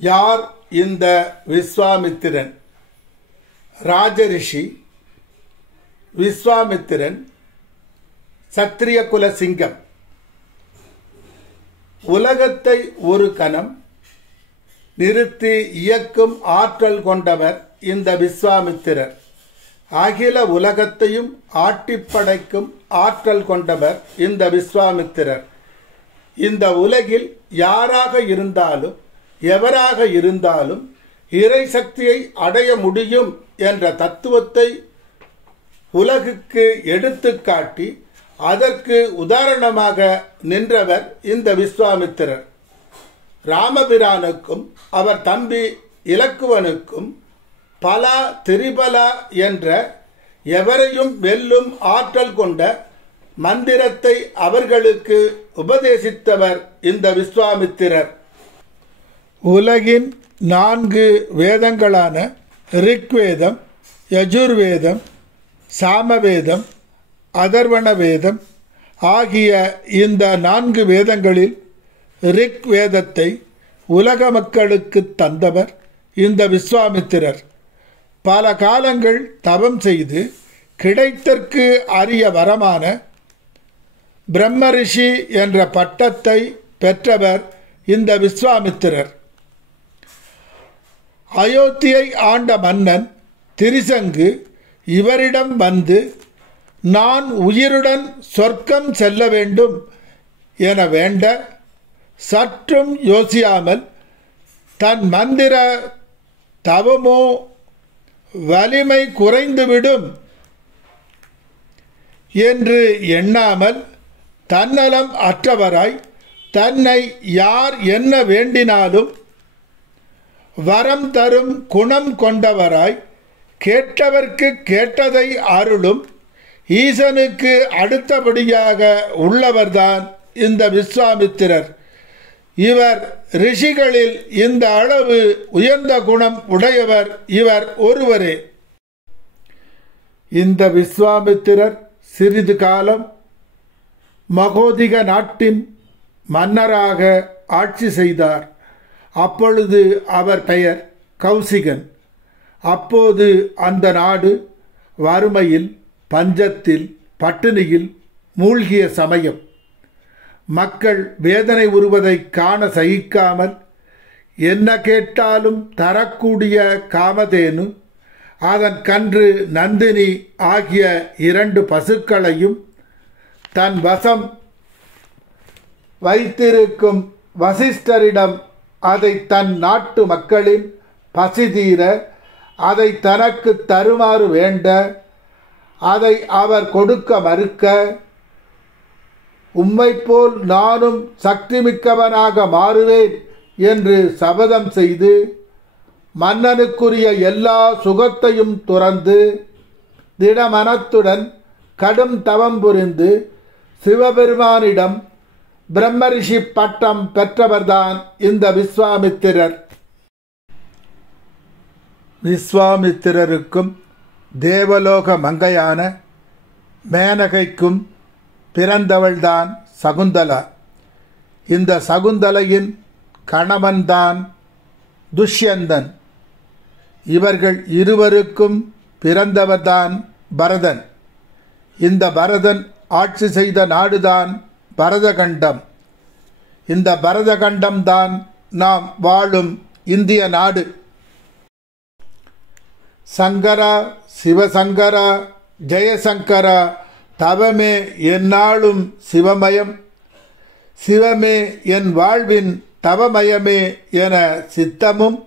யார் இந்த விஸ்வாமித்திரன்? ராஜரிஷி விஸ்வாமித்திரன் சத்திரிய குல சிங்கம். உலகத்தை ஒரு கணம் நிறுத்தி இயக்கும் ஆற்றல் கொண்டவர் இந்த விஸ்வாமித்திரர். அகில உலகத்தையும் ஆட்டிப்படைக்கும் ஆற்றல் கொண்டவர் இந்த விஸ்வாமித்திரர். இந்த உலகில் யாராக இருந்தாலும் எவராக இருந்தாலும் இறை சக்தியை அடைய முடியும் என்ற தத்துவத்தை உலகுக்கு எடுத்துக்காட்டி அதற்கு உதாரணமாக நின்றவர் இந்த விஸ்வாமித்திரர். ராமபிரானுக்கும் அவர் தம்பி இலக்குவனுக்கும் பலா திரிபலா என்ற எவரையும் வெல்லும் ஆற்றல் கொண்ட மந்திரத்தை அவர்களுக்கு உபதேசித்தவர் இந்த விஸ்வாமித்திரர். உலகின் 4 வேதங்களான ரிக்வேதம், யஜுர்வேதம், சாமவேதம், அதர்வண வேதம் ஆகிய இந்த 4 வேதங்களில் ரிக் வேதத்தை உலக மக்களுக்கு தந்தவர் இந்த விஸ்வாமித்திரர். பல காலங்கள் தவம் செய்து கிடைத்தற்கு அரிய வரமான பிரம்மரிஷி என்ற பட்டத்தை பெற்றவர் இந்த விஸ்வாமித்திரர். அயோத்தியை ஆண்ட மன்னன் திரிசங்கு இவரிடம் வந்து, நான் உயிருடன் சொர்க்கம் செல்ல வேண்டும் என வேண்ட, சற்றும் யோசியாமல் தன் மந்திர தவமோ வலிமை குறைந்துவிடும் என்று எண்ணாமல் தன்னலம் அற்றவராய் தன்னை யார் என்ன வேண்டினாலும் வரம் தரும் குணம் கொண்டவராய் கேட்டவர்க்கு கேட்டதை அருளும் ஈசனுக்கு அடுத்தபடியாக உள்ளவர்தான் இந்த விஸ்வாமித்திரர். இவர் ரிஷிகளில் இந்த அளவு உயர்ந்த குணம் உடையவர் இவர் ஒருவரே. இந்த விஸ்வாமித்திரர் சிறிது காலம் மகோதிக நாட்டின் மன்னராக ஆட்சி செய்தார். அப்பொழுது அவர் பெயர் கௌசிகன். அப்போது அந்த நாடு வறுமையில், பஞ்சத்தில், பட்டினியில் மூழ்கிய சமயம். மக்கள் வேதனை உறுவதை காண சகிக்காமல் என்ன கேட்டாலும் தரக்கூடிய காமதேனு, அதன் கன்று நந்தினி ஆகிய 2 பசுக்களையும் தன் வசம் வைத்திருக்கும் வசிஷ்டரிடம் அதை தன் நாட்டு மக்களின் பசி தீர அதை தனக்கு தருமாறு வேண்ட, அதை அவர் கொடுக்க மறுக்க, உம்மை போல் நானும் சக்தி மிக்கவனாக மாறுவேன் என்று சபதம் செய்து மன்னனுக்குரிய எல்லா சுகத்தையும் துறந்து திடமனத்துடன் கடும் தவம் புரிந்து சிவபெருமானிடம் பிரம்மரிஷி பட்டம் பெற்றவர்தான் இந்த விஸ்வாமித்திரர். விஸ்வாமித்திரருக்கும் தேவலோக மங்கையான மேனகைக்கும் பிறந்தவள்தான் சகுந்தலா. இந்த சகுந்தலையின் கணவன்தான் துஷ்யந்தன். இவர்கள் இருவருக்கும் பிறந்தவர்தான் பரதன். இந்த பரதன் ஆட்சி செய்த நாடுதான் பரதகண்டம். இந்த பரதகண்டம்தான் நாம் வாழும் இந்திய நாடு. சங்கரா, சிவசங்கரா, ஜெயசங்கரா, தவமே எந்நாளும் சிவமயம், சிவமே என் வாழ்வின் தவமயமே என சித்தமும்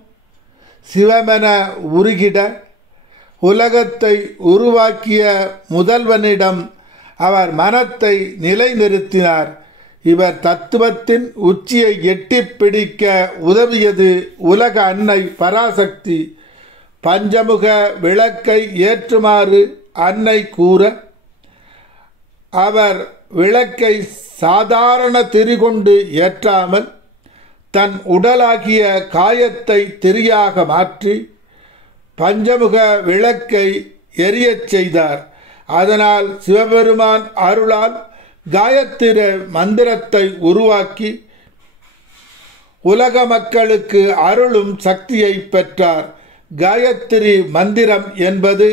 சிவமென உருகிட உலகத்தை உருவாக்கிய முதல்வனிடம் அவர் மனத்தை நிலைநிறுத்தினார். இவர் தத்துவத்தின் உச்சியை எட்டிப் பிடிக்க உதவியது உலக அன்னை பராசக்தி. பஞ்சமுக விளக்கை ஏற்றுமாறு அன்னை கூற, அவர் விளக்கை சாதாரண திரிகொண்டு ஏற்றாமல் தன் உடலாகிய காயத்தை திரியாக மாற்றி பஞ்சமுக விளக்கை எரியச் செய்தார். அதனால் சிவபெருமான் அருளால் காயத்திர மந்திரத்தை உருவாக்கி உலக மக்களுக்கு அருளும் சக்தியை பெற்றார். காயத்ரி மந்திரம் என்பது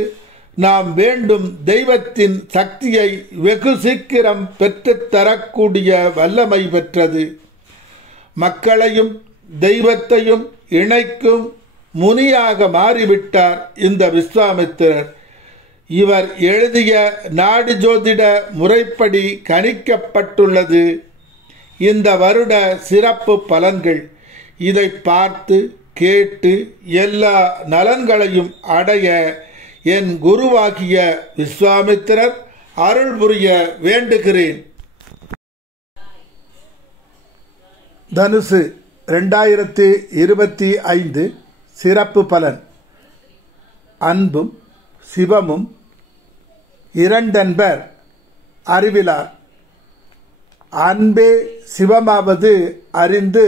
நாம் வேண்டும் தெய்வத்தின் சக்தியை வெகு சீக்கிரம் பெற்றுத்தரக்கூடிய வல்லமை பெற்றது. மக்களையும் தெய்வத்தையும் இணைக்கும் முனியாக மாறிவிட்டார் இந்த விஸ்வாமித்திரர். இவர் எழுதிய நாடி ஜோதிட முறைப்படி கணிக்கப்பட்டுள்ளது இந்த வருட சிறப்பு பலன்கள். இதை பார்த்து கேட்டு எல்லா நலன்களையும் அடைய என் குருவாகிய விஸ்வாமித்திரர் அருள் புரிய வேண்டுகிறேன். தனுசு 2025 சிறப்பு பலன். அன்பும் சிவமும் இரண்டன்பர் அறிவிலார். அன்பே சிவமாவது அறிந்து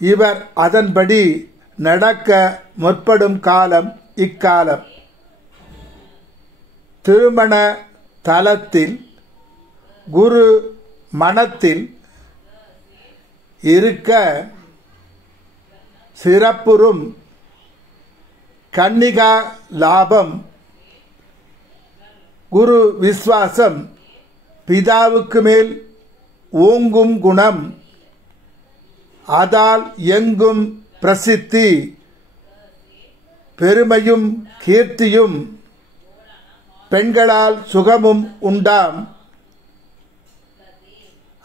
இவர் அதன்படி நடக்க முற்படும் காலம் இக்காலம். திருமண தலத்தில் குரு மனத்தில் இருக்க சிறப்புறும் கன்னிகா லாபம். குரு விஸ்வாசம் பிதாவுக்கு மேல் ஓங்கும் குணம். அதால் எங்கும் பிரசித்தி பெருமையும் கீர்த்தியும் பெண்களால் சுகமும் உண்டாம்.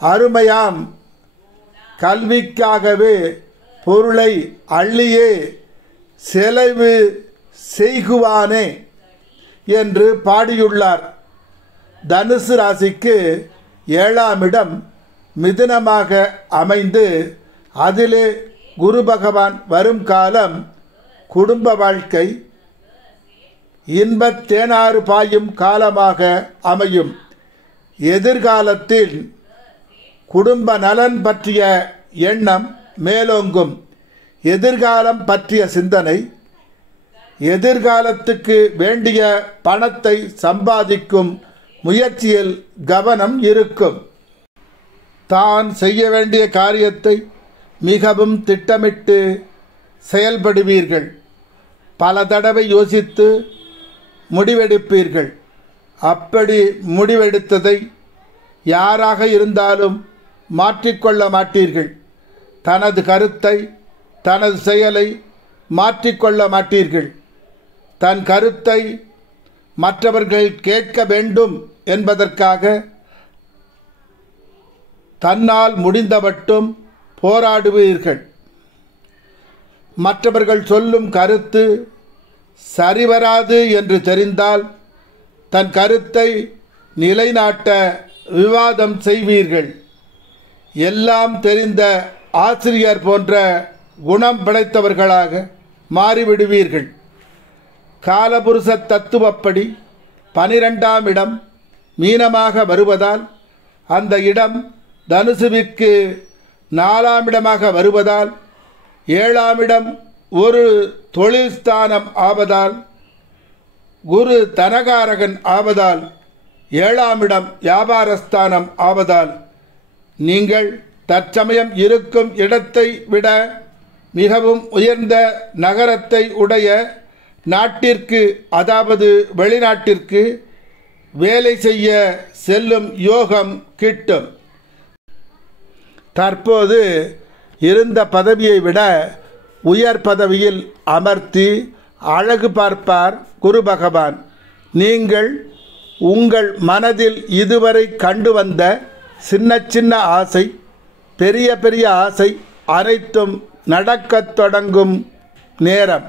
அருமையாம் கல்விக்காகவே பொருளை அள்ளியே செலவு செய்குவானே என்று பாடியுள்ளார். தனுசு ராசிக்கு 7ஆம் இடம் மிதுனமாக அமைந்து அதிலே குரு பகவான் வரும் காலம் குடும்ப வாழ்க்கை இன்பத் தேனாறு பாயும் காலமாக அமையும். எதிர்காலத்தில் குடும்ப நலன் பற்றிய எண்ணம் மேலோங்கும். எதிர்காலம் பற்றிய சிந்தனை எதிர்காலத்துக்கு வேண்டிய பணத்தை சம்பாதிக்கும் முயற்சியில் கவனம் இருக்கும். தான் செய்ய வேண்டிய காரியத்தை மிகவும் திட்டமிட்டு செயல்படுவீர்கள். பல தடவை யோசித்து முடிவெடுப்பீர்கள். அப்படி முடிவெடுத்ததை யாராக இருந்தாலும் மாற்றிக்கொள்ள மாட்டீர்கள். தனது கருத்தை தனது செயலை மாற்றிக்கொள்ள மாட்டீர்கள். தன் கருத்தை மற்றவர்கள் கேட்க வேண்டும் என்பதற்காக தன்னால் முடிந்தவட்டும் போராடுவீர்கள். மற்றவர்கள் சொல்லும் கருத்து சரிவராது என்று தெரிந்தால் தன் கருத்தை நிலைநாட்ட விவாதம் செய்வீர்கள். எல்லாம் தெரிந்த ஆசிரியர் போன்ற குணம் படைத்தவர்களாக மாறிவிடுவீர்கள். காலபுருஷ தத்துவப்படி 12ஆம் இடம் மீனமாக வருவதால் அந்த இடம் தனுசுவிற்கு 4ஆம் இடமாக வருவதால் 7ஆம் இடம் ஒரு தொழில் ஸ்தானம் ஆவதால் குரு தனகாரகன் ஆவதால் 7ஆம் இடம் வியாபாரஸ்தானம் ஆவதால் நீங்கள் தற்சமயம் இருக்கும் இடத்தை விட மிகவும் உயர்ந்த நகரத்தை உடைய நாட்டிற்கு அதாவது வெளிநாட்டிற்கு வேலை செய்ய செல்லும் யோகம் கிட்டும். தற்போது இருந்த பதவியை விட உயர் பதவியில் அமர்த்தி அழகு பார்ப்பார் குரு பகவான். நீங்கள் உங்கள் மனதில் இதுவரை கண்டு வந்த சின்ன சின்ன ஆசை பெரிய பெரிய ஆசை அனைத்தும் நடக்கத் தொடங்கும் நேரம்.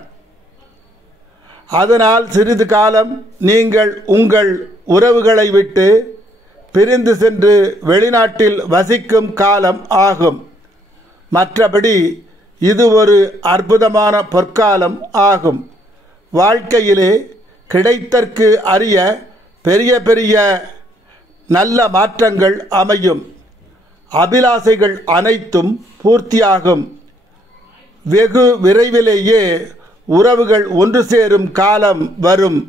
அதனால் சிறிது காலம் நீங்கள் உங்கள் உறவுகளை விட்டு பிரிந்து சென்று வெளிநாட்டில் வசிக்கும் காலம் ஆகும். மற்றபடி இது ஒரு அற்புதமான பொற்காலம் ஆகும். வாழ்க்கையிலே கிடைத்தற்கு அரிய பெரிய பெரிய நல்ல மாற்றங்கள் அமையும். அபிலாசைகள் அனைத்தும் பூர்த்தியாகும். வெகு விரைவிலேயே உறவுகள் ஒன்று சேரும் காலம் வரும்.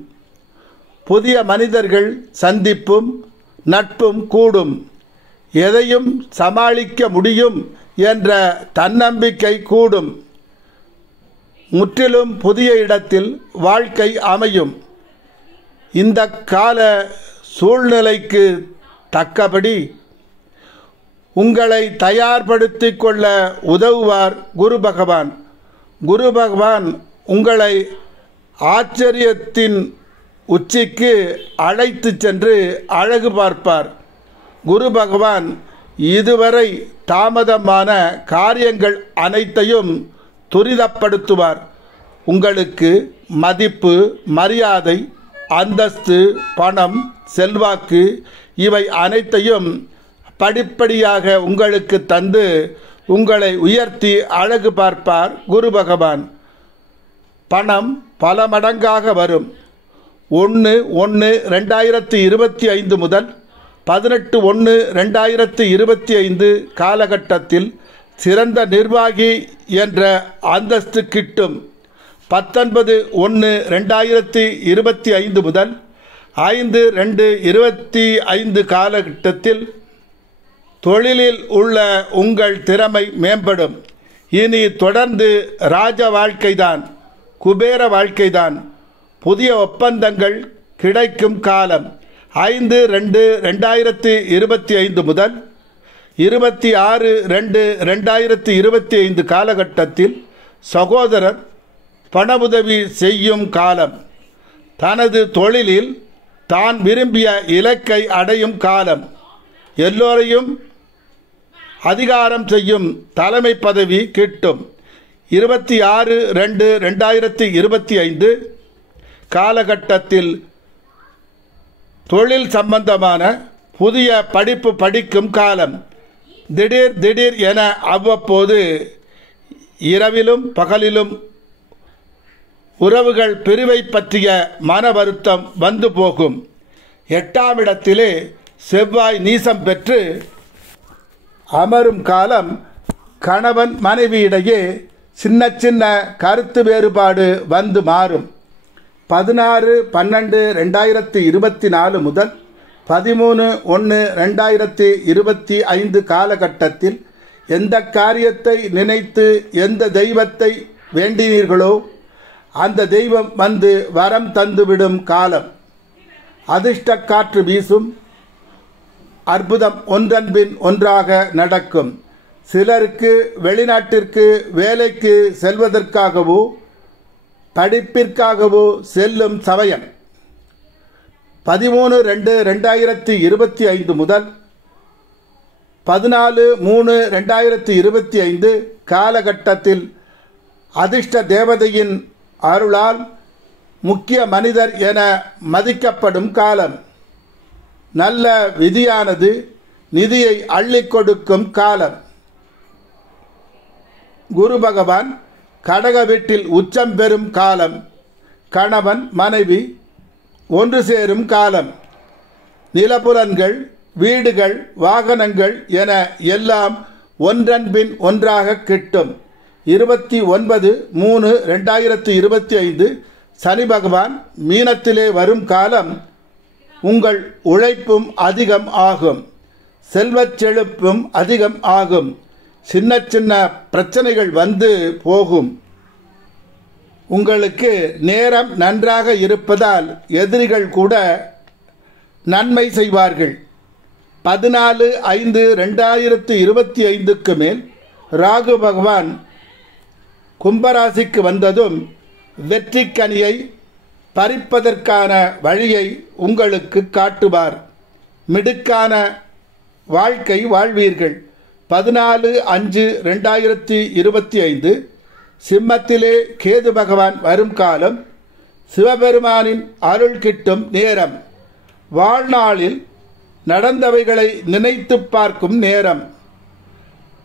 புதிய மனிதர்கள் சந்திப்பும் நட்பும் கூடும். எதையும் சமாளிக்க முடியும் என்ற தன்னம்பிக்கை கூடும். முற்றிலும் புதிய இடத்தில் வாழ்க்கை அமையும். இந்த கால சூழ்நிலைக்கு தக்கபடி உங்களை தயார்படுத்திக் கொள்ள உதவுவார் குரு பகவான். குரு பகவான் உங்களை ஆச்சரியத்தின் உச்சிக்கு அழைத்து சென்று அழகு பார்ப்பார். குரு பகவான் இதுவரை தாமதமான காரியங்கள் அனைத்தையும் துரிதப்படுத்துவார். உங்களுக்கு மதிப்பு, மரியாதை, அந்தஸ்து, பணம், செல்வாக்கு இவை அனைத்தையும் படிப்படியாக உங்களுக்கு தந்து உங்களை உயர்த்தி அழகு பார்ப்பார் குரு பகவான். பணம் பல மடங்காக வரும். 1/1/2025 முதல் 18/1/2025 காலகட்டத்தில் சிறந்த நிர்வாகி என்ற அந்தஸ்து கிட்டும். 19/1/2025 முதல் 5/2/25 காலகட்டத்தில் தொழிலில் உள்ள உங்கள் திறமை மேம்படும். இனி தொடர்ந்து ராஜ வாழ்க்கைதான், குபேர வாழ்க்கைதான். புதிய ஒப்பந்தங்கள் கிடைக்கும் காலம் 5/2/2025 முதல் 26/2/2025 காலகட்டத்தில் சகோதரர் பண உதவி செய்யும் காலம். தனது தொழிலில் தான் விரும்பிய இலக்கை அடையும் காலம். எல்லோரையும் அதிகாரம் செய்யும் தலைமை பதவி கிட்டும். 26/2/2025 காலகட்டத்தில் தொழில் சம்பந்தமான புதிய படிப்பு படிக்கும் காலம். திடீர் என அவ்வப்போது இரவிலும் பகலிலும் உறவுகள் பிரிவை பற்றிய மன வருத்தம் வந்து போகும். 8ஆம் இடத்திலே செவ்வாய் நீசம் பெற்று அமரும் காலம். கணவன் மனைவியிடையே சின்ன சின்ன கருத்து வேறுபாடு வந்து மாறும். 16/12/2024 முதல் 13/1/2025 காலகட்டத்தில் எந்த காரியத்தை நினைத்து எந்த தெய்வத்தை வேண்டினீர்களோ அந்த தெய்வம் வந்து வரம் தந்துவிடும் காலம். அதிர்ஷ்ட காற்று வீசும். அற்புதம் ஒன்றன் பின் ஒன்றாக நடக்கும். சிலருக்கு வெளிநாட்டிற்கு வேலைக்கு செல்வதற்காகவோ படிப்பிற்காகவோ செல்லும் சமயம். 13/2/2025 முதல் 14/3/2025 காலகட்டத்தில் அதிர்ஷ்ட தேவதையின் அருளால் முக்கிய மனிதர் என மதிக்கப்படும் காலம். நல்ல விதியானது நிதியை அள்ளிக் கொடுக்கும் காலம். குரு பகவான் கடக வீட்டில் உச்சம் பெறும் காலம். கணவன் மனைவி ஒன்று சேரும் காலம். நிலப்புலன்கள், வீடுகள், வாகனங்கள் என எல்லாம் ஒன்றன் பின் ஒன்றாக கிட்டும். 29/3/2025 சனி பகவான் மீனத்திலே வரும் காலம். உங்கள் உழைப்பும் அதிகம் ஆகும். செல்வச் செழிப்பும் அதிகம் ஆகும். சின்ன சின்ன பிரச்சனைகள் வந்து போகும். உங்களுக்கு நேரம் நன்றாக இருப்பதால் எதிரிகள் கூட நன்மை செய்வார்கள். 14/5/2025 மேல் ராகு பகவான் கும்பராசிக்கு வந்ததும் வெற்றிக்கனியை பறிப்பதற்கான வழியை உங்களுக்கு காட்டுவார். மிடுக்கான வாழ்க்கை வாழ்வீர்கள். 14/5/2025 சிம்மத்திலே கேது பகவான் வரும் காலம். சிவபெருமானின் அருள் கிட்டும் நேரம். வாழ்நாளில் நடந்தவைகளை நினைத்து பார்க்கும் நேரம்.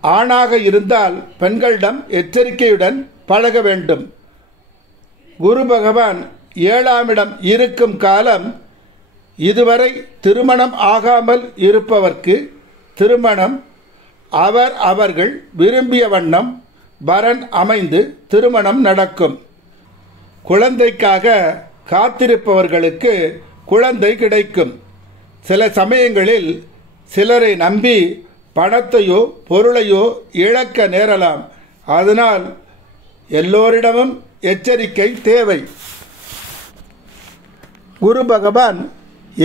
ஆணாக இருந்தால் பெண்களிடம் எச்சரிக்கையுடன் பழக வேண்டும். குரு பகவான் 7ஆம் இடம் இருக்கும் காலம். இதுவரை திருமணம் ஆகாமல் இருப்பவர்க்கு திருமணம் அவர்கள் விரும்பிய வண்ணம் வரன் அமைந்து திருமணம் நடக்கும். குழந்தைக்காக காத்திருப்பவர்களுக்கு குழந்தை கிடைக்கும். சில சமயங்களில் சிலரை நம்பி பணத்தையோ பொருளையோ இழக்க நேரலாம். அதனால் எல்லோரிடமும் எச்சரிக்கை தேவை. குரு பகவான்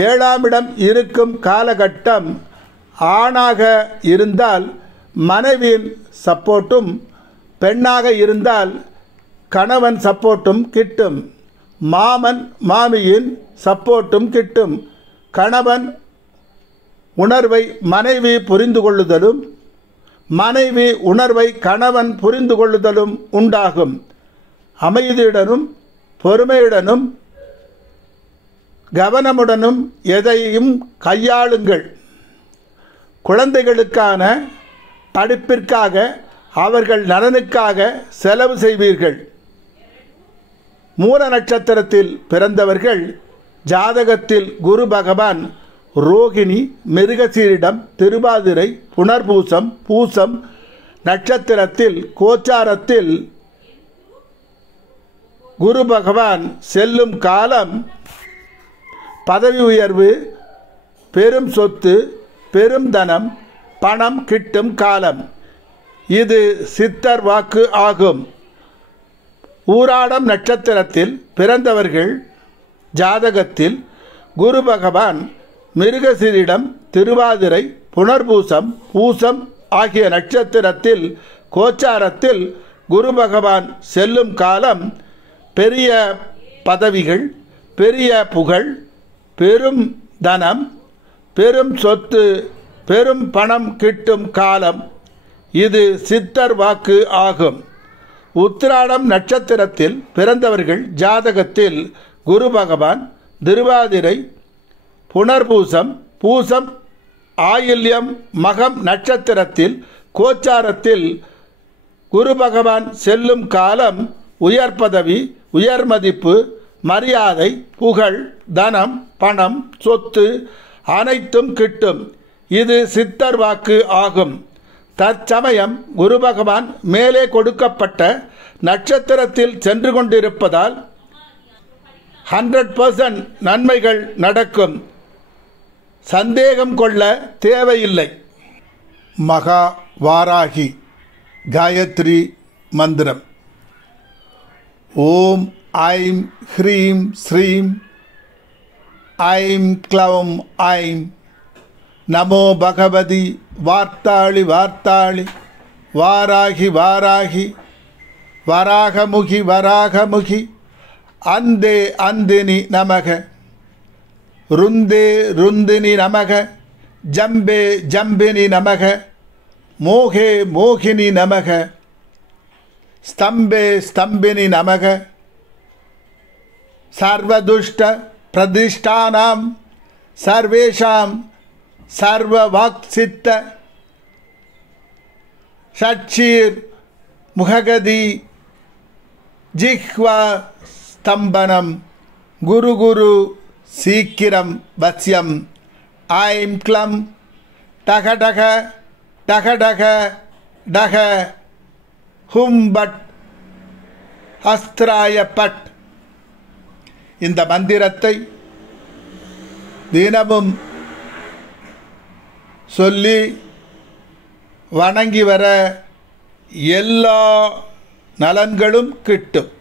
7ஆம் இடம் இருக்கும் காலகட்டம் ஆணாக இருந்தால் மனைவியின் சப்போர்ட்டும், பெண்ணாக இருந்தால் கணவன் சப்போர்ட்டும் கிட்டும். மாமன் மாமியின் சப்போர்ட்டும் கிட்டும். கணவன் உணர்வை மனைவி புரிந்து கொள்ளுதலும், மனைவி உணர்வை கணவன் புரிந்து கொள்ளுதலும் உண்டாகும். அமைதியுடனும் பொறுமையுடனும் கவனமுடனும் எதையும் கையாளுங்கள். குழந்தைகளுக்கான படிப்பிற்காக, அவர்கள் நலனுக்காக செலவு செய்வீர்கள். மூல நட்சத்திரத்தில் பிறந்தவர்கள் ஜாதகத்தில் குரு பகவான் ரோகிணி, மிருகசீரிடம், திருவாதிரை, புனர்பூசம், பூசம் நட்சத்திரத்தில் கோச்சாரத்தில் குரு பகவான் செல்லும் காலம் பதவி உயர்வு, பெரும் சொத்து, பெரும் தனம், பணம் கிட்டும் காலம். இது சித்தர் வாக்கு ஆகும். ஊராடம் நட்சத்திரத்தில் பிறந்தவர்கள் ஜாதகத்தில் குரு பகவான் மிருகசீரிடம், திருவாதிரை, புனர்பூசம், பூசம் ஆகிய நட்சத்திரத்தில் கோச்சாரத்தில் குரு பகவான் செல்லும் காலம் பெரிய பதவிகள், பெரிய புகழ், பெரும் தனம், பெரும் சொத்து, பெரும் பணம் கிட்டும் காலம். இது சித்தர் வாக்கு ஆகும். உத்திராடம் நட்சத்திரத்தில் பிறந்தவர்கள் ஜாதகத்தில் குரு பகவான் திருவாதிரை, புனர்பூசம், பூசம், ஆயில்யம், மகம் நட்சத்திரத்தில் கோச்சாரத்தில் குரு பகவான் செல்லும் காலம் உயர் பதவி, உயர் மதிப்பு, மரியாதை, புகழ், தனம், பணம், சொத்து அனைத்தும் கிட்டும். இது சித்தர் வாக்கு ஆகும். தற்சமயம் குரு பகவான் மேலே கொடுக்கப்பட்ட நட்சத்திரத்தில் சென்று கொண்டிருப்பதால் 100% நன்மைகள் நடக்கும். சந்தேகம் கொள்ள தேவையில்லை. மகா வாராகி காயத்ரி மந்திரம். ஓம் ஐம் ஹ்ரீம் ஸ்ரீம் ஐம் க்ளௌம் ஐம் நமோ பகவதி வார்த்தாளி வார்த்தாளி வாராகி வாராகி வராகமுகி வராகமுகி அந்தே அந்தினி நமக ருந்தே ருந்தினி நமக ஜம்பே ஜம்பினி நமக மோகே மோகினி நமக ஸ்தம்பே ஸ்தம்பினி நமக சர்வதுஷ்ட பிரதிஷ்டானாம் சர்வேஷாம் சர்வவாக்சித்த ஷட்சீர் முககதி ஜிஹ்வா ஸ்தம்பனம் குரு குரு சீக்கிரம் வசியம் ஐம் க்ளம் டகடக டகடக டக ஹும் பட் அஸ்திராய பட். இந்த மந்திரத்தை தினமும் சொல்லி வணங்கி வர எல்லா நலன்களும் கிட்டும்.